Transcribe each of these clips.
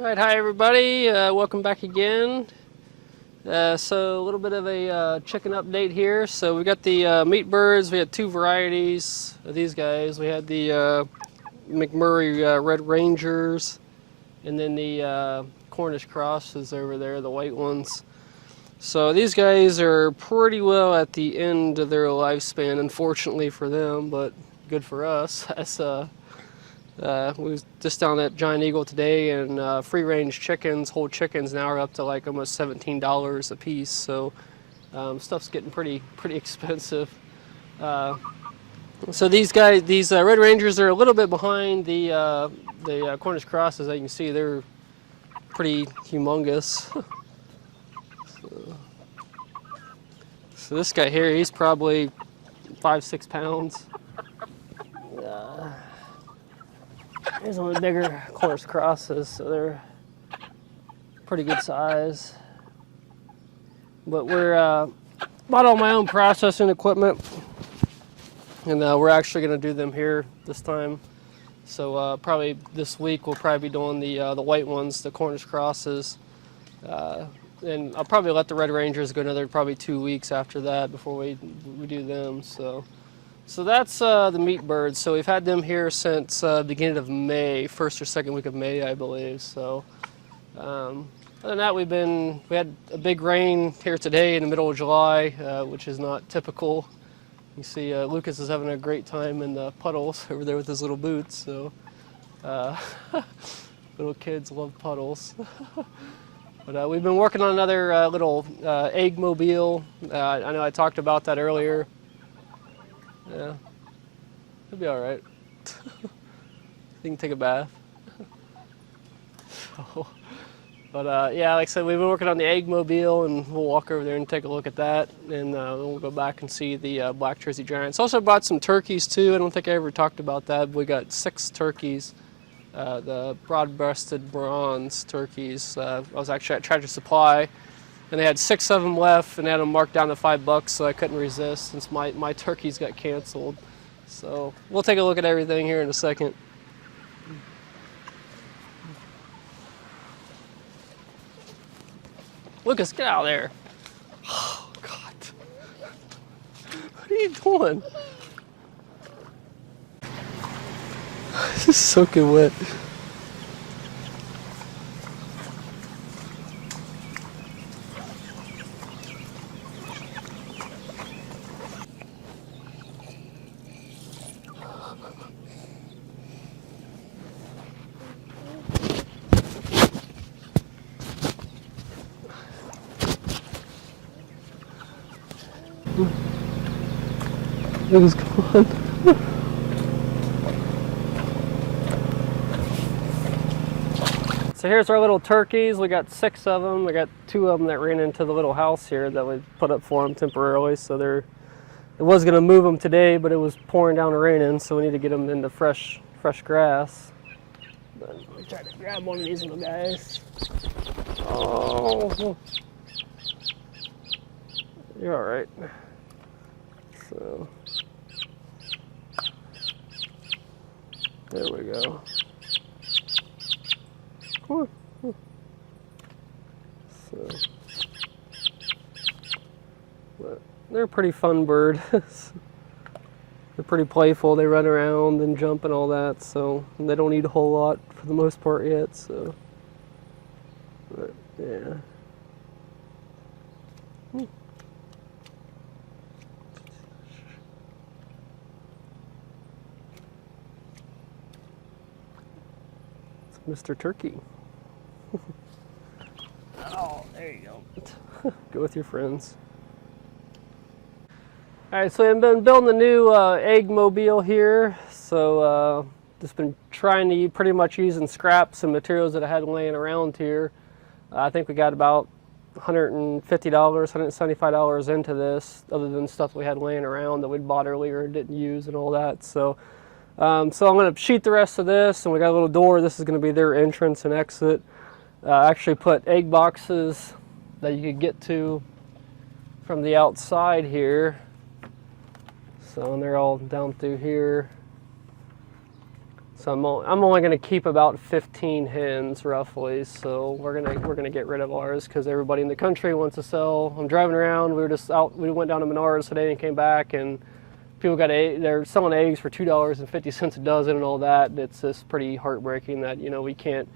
All right, hi everybody. Welcome back again. So a little bit of a chicken update here. So we got the meat birds. We had two varieties of these guys. We had the McMurray Red Rangers, and then the Cornish crosses over there, the white ones. So these guys are pretty well at the end of their lifespan, unfortunately for them, but good for us. We was just down at Giant Eagle today, and free-range chickens, whole chickens, now are up to like almost $17 a piece. So stuff's getting pretty expensive. So these guys, these Red Rangers, are a little bit behind the Cornish crosses. As you can see, they're pretty humongous. So this guy here, he's probably 5-6 pounds. Here's one of the bigger Cornish crosses, so they're pretty good size. But we're bought all my own processing equipment, and we're actually going to do them here this time. So probably this week we'll probably be doing the white ones, the Cornish crosses, and I'll probably let the Red Rangers go another probably 2 weeks after that before we do them. So that's the meat birds. So we've had them here since beginning of May, first or second week of May, I believe. So other than that, we had a big rain here today in the middle of July, which is not typical. You see Lucas is having a great time in the puddles over there with his little boots. So little kids love puddles. But we've been working on another little egg mobile. I know I talked about that earlier. Yeah, it'll be all right. You can take a bath. But yeah, like I said, we've been working on the egg mobile, and we'll walk over there and take a look at that, and then we'll go back and see the Black Jersey Giants. Also bought some turkeys too. I don't think I ever talked about that. We got 6 turkeys, the broad-breasted bronze turkeys. I was actually at Tractor Supply, and they had 6 of them left, and they had them marked down to $5, so I couldn't resist since my turkeys got canceled. So we'll take a look at everything here in a second. Lucas, get out of there. Oh, God. What are you doing? This is soaking wet. Lucas, come on. So here's our little turkeys. We got 6 of them. We got 2 of them that ran into the little house here that we put up for them temporarily. So it was going to move them today, but it was pouring down and raining, so we need to get them into fresh grass. But let me try to grab one of these little guys. Oh, you're all right. So there we go. So but they're a pretty fun bird. They're pretty playful. They run around and jump and all that. So and they don't eat a whole lot for the most part yet. So, but yeah. Mr. Turkey. Oh, there you go. Go with your friends. All right, so I've been building a new egg mobile here. So just been trying to pretty much using scraps and materials that I had laying around here. I think we got about $150, $175 into this, other than stuff we had laying around that we'd bought earlier and didn't use and all that. So I'm going to sheet the rest of this, and we got a little door. This is going to be their entrance and exit. I actually put egg boxes that you could get to from the outside here. So and they're all down through here. So I'm only going to keep about 15 hens roughly. So we're gonna get rid of ours because everybody in the country wants to sell. I'm driving around. We were just out. We went down to Menards today and came back, and people got they're selling eggs for $2.50 a dozen and all that. It's just pretty heartbreaking that you can't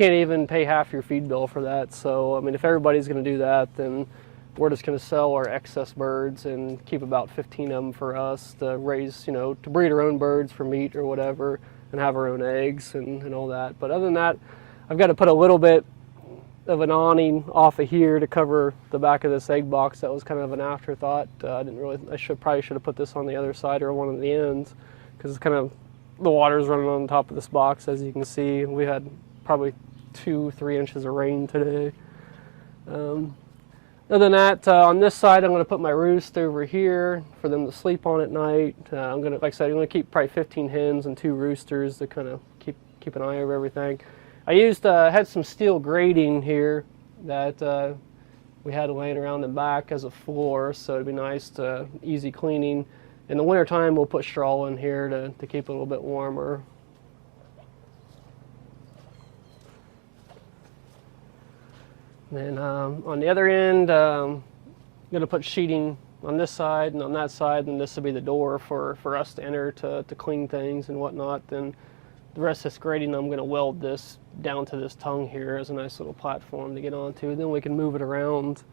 even pay half your feed bill for that. So I mean, if everybody's going to do that, then we're just going to sell our excess birds and keep about 15 of them for us to raise, to breed our own birds for meat or whatever, and have our own eggs and all that. But other than that, I've got to put a little bit of an awning off of here to cover the back of this egg box. That was kind of an afterthought. I probably should have put this on the other side or one of the ends, because it's kind of, the water's running on top of this box, as you can see. We had probably 2-3 inches of rain today. Other than that, on this side, I'm going to put my roost over here for them to sleep on at night. Like I said, I'm going to keep probably 15 hens and 2 roosters to kind of keep an eye over everything. I had some steel grating here that we had laying around the back as a floor, so it'd be nice to easy cleaning. In the wintertime, we'll put straw in here to keep it a little bit warmer. And on the other end, I'm going to put sheeting on this side and on that side, and this will be the door for us to enter to clean things and whatnot. Then the rest of this grating, I'm going to weld this down to this tongue here as a nice little platform to get onto. Then we can move it around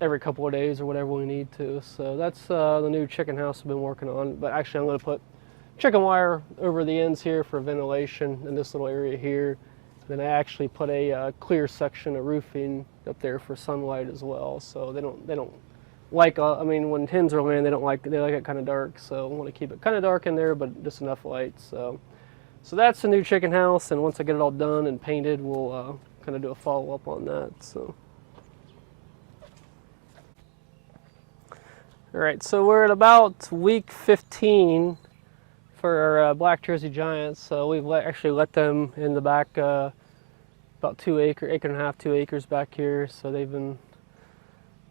every couple of days or whatever we need to. So that's the new chicken house I've been working on. But actually, I'm going to put chicken wire over the ends here for ventilation in this little area here. Then I actually put a clear section of roofing up there for sunlight as well. So they don't like, I mean, when hens are laying, they like it kind of dark. So I want to keep it kind of dark in there, but just enough light. So that's the new chicken house. And once I get it all done and painted, we'll kind of do a follow up on that. So. All right, so we're at about week 15 for our black Jersey Giants. So we've actually let them in the back about 2 acre and a half, 2 acres back here. So they've been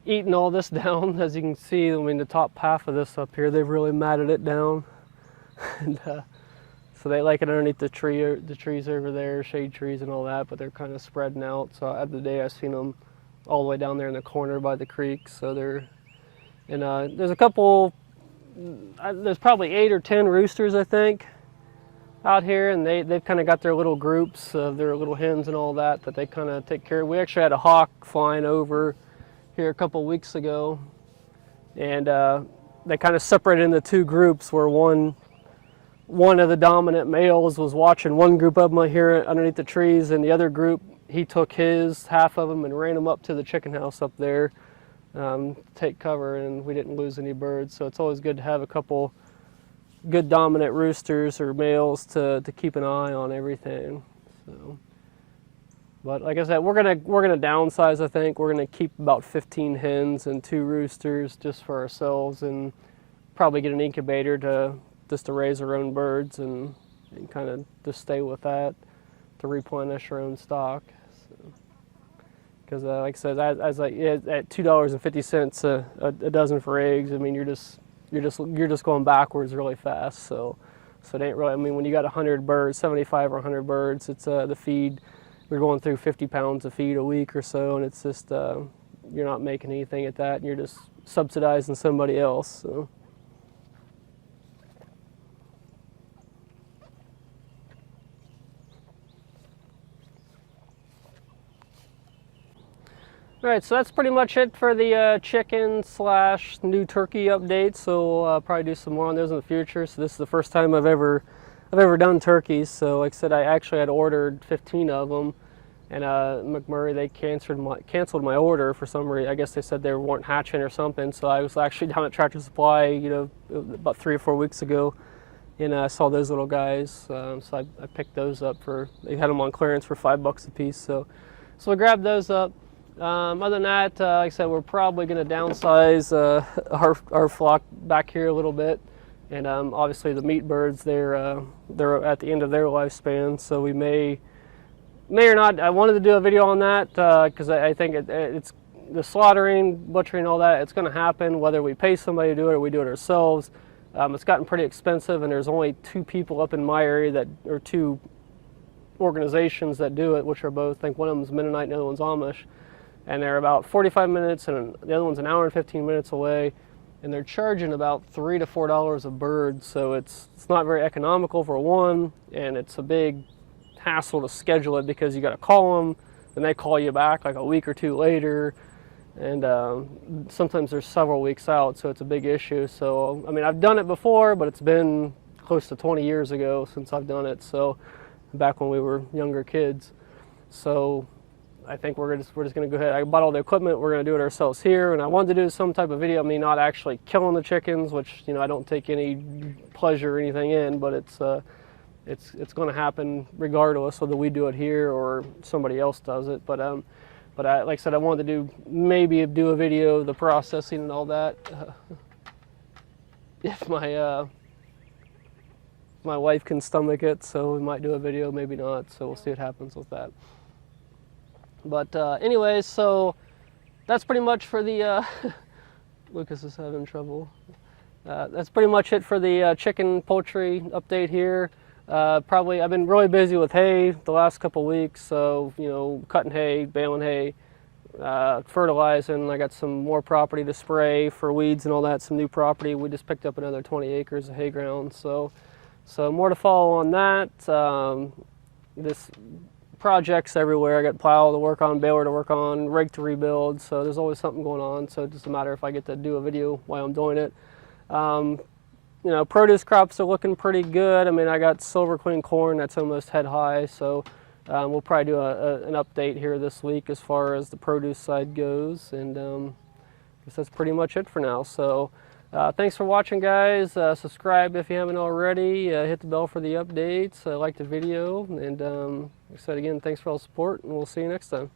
eating all this down, as you can see. I mean, the top half of this up here, they've really matted it down. And so they like it underneath the trees over there, shade trees and all that, but they're kind of spreading out. So at the day, I've seen them all the way down there in the corner by the creek. So and there's a couple, there's probably 8 or 10 roosters, I think, out here, and they've kind of got their little groups of their little hens and all that they kind of take care of. We actually had a hawk flying over here a couple weeks ago, and they kind of separated into 2 groups where one of the dominant males was watching one group of them here underneath the trees, and the other group, he took his half of them and ran them up to the chicken house up there. Take cover, and we didn't lose any birds. So it's always good to have a couple good dominant roosters or males to keep an eye on everything. So, but like I said, we're gonna downsize. I think we're gonna keep about 15 hens and 2 roosters just for ourselves, and probably get an incubator just to raise our own birds and kind of just stay with that to replenish our own stock. Because like I said, at $2.50 a dozen for eggs, I mean, you're just going backwards really fast. So it ain't really. I mean, when you got 100 birds, 75 or 100 birds, it's the feed. We're going through 50 pounds of feed a week or so, and it's just you're not making anything at that, and you're just subsidizing somebody else. So. All right, so that's pretty much it for the chicken / new turkey update. So I'll probably do some more on those in the future. So this is the first time I've ever done turkeys. So like I said, I actually had ordered 15 of them, and McMurray, they canceled my order for some reason. I guess they said they weren't hatching or something. So I was actually down at Tractor Supply, about 3 or 4 weeks ago, and I saw those little guys. So I picked those up they had them on clearance for $5 a piece. So I grabbed those up. Other than that, like I said, we're probably going to downsize our flock back here a little bit, and obviously the meat birds, they're at the end of their lifespan, so we may or not. I wanted to do a video on that because I think it's the slaughtering, butchering, all that. It's going to happen whether we pay somebody to do it or we do it ourselves. It's gotten pretty expensive, and there's only 2 people up in my area that, or 2 organizations that do it, which are both, I think one of them's Mennonite and the other one's Amish, and they're about 45 minutes, and the other one's an hour and 15 minutes away, and they're charging about $3 to $4 a bird, so it's not very economical for one, and it's a big hassle to schedule it because you got to call them, then they call you back like a week or 2 later, and sometimes they're several weeks out, so it's a big issue. So I mean, I've done it before, but it's been close to 20 years ago since I've done it, so back when we were younger kids. So I think we're just going to go ahead. I bought all the equipment. We're going to do it ourselves here, and I wanted to do some type of video of me not actually killing the chickens, which, you know, I don't take any pleasure or anything in, but it's going to happen regardless whether we do it here or somebody else does it. But I, like I said, I wanted to maybe do a video of the processing and all that. If my wife can stomach it, so we might do a video, maybe not. So we'll see what happens with that. But anyways, so that's pretty much for the Lucas is having trouble. That's pretty much it for the chicken poultry update here. Probably I've been really busy with hay the last couple weeks, so you know, cutting hay, baling hay, fertilizing. I got some more property to spray for weeds and all that, some new property. We just picked up another 20 acres of hay ground, so more to follow on that. This projects everywhere. I got plow to work on, baler to work on, rig to rebuild, so there's always something going on, so it's just a matter if I get to do a video while I'm doing it. You know, produce crops are looking pretty good. I mean, I got Silver Queen corn that's almost head high, so we'll probably do an update here this week as far as the produce side goes, and I guess that's pretty much it for now. So thanks for watching, guys. Subscribe if you haven't already. Hit the bell for the updates. Like the video, and like I said again, thanks for all the support, and we'll see you next time.